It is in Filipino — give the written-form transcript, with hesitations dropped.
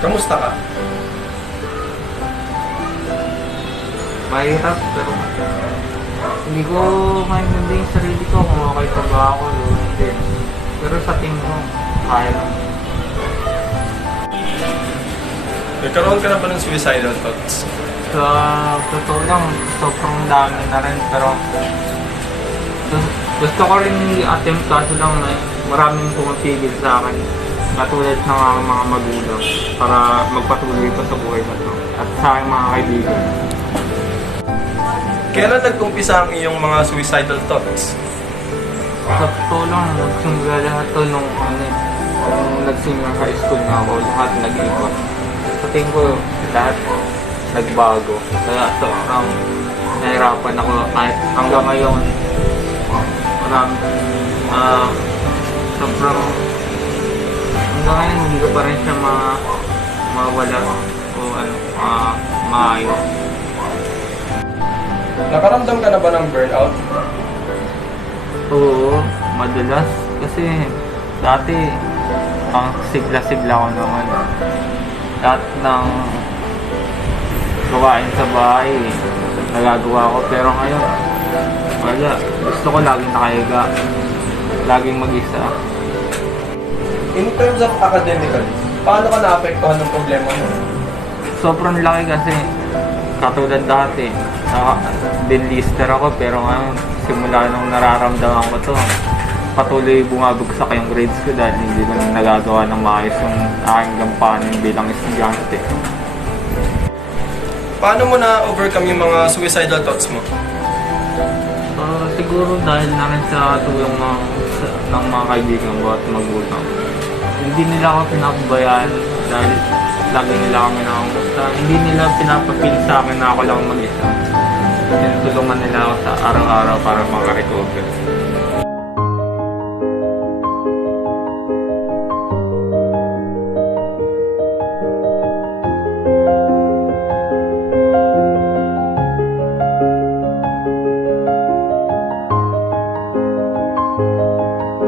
Kamusta ka? Mahirap, pero hindi ko maintindihan yung sarili ko kung okay pa ba ako o hindi. Pero sa tingin ko, kaya lang. Nagkaroon ka na ba ng suicidal thoughts? Sa totoo lang, sobrang dami na rin, pero gusto ko rin i-attempt kaso lang na maraming pumapigil sa akin. Katulad ng aking mga magulang para magpatuloy ko sa buhay na to at sa aking mga kaibigan. Kailan nag-umpisa ang iyong mga suicidal thoughts? Sa totoo lang, nagsimula lahat to nung nagsimula sa school na ako, lahat nag-ikot. Sa tingin ko, lahat nagbago. Kaya sobrang nahirapan ako kahit hanggang ngayon. Sobrang hanggang ngayon hindi ko pa rin siya mawala o maayos. Nakaramdam ka na ba ng burnout? Oo, madalas. Kasi dati, ang sigla-sigla ko naman. Lahat ng gawain sa bahay, nagagawa ko. Pero ngayon, wala. Gusto ko laging nakahiga. Laging mag-isa. In terms of academical, paano ka naapektuhan ng problema mo? Sobrang laki kasi katulad dati, din-lister ako pero ngayon simula nung nararamdaman ko to, patuloy bumabagsak yung grades ko dahil hindi ko na nagagawa ng maayos yung aking gampanin bilang estudyante. Paano mo na-overcome yung mga suicidal thoughts mo? Siguro dahil na rin sa tulong ng mga kaibigan ko at magulang. Hindi nila ako pinapabayaan dahil lagi nila kami nakamusta. Hindi nila pinapapil sa akin na ako lang mag-isa. Tinutulungan nila ako sa araw-araw para makarecover.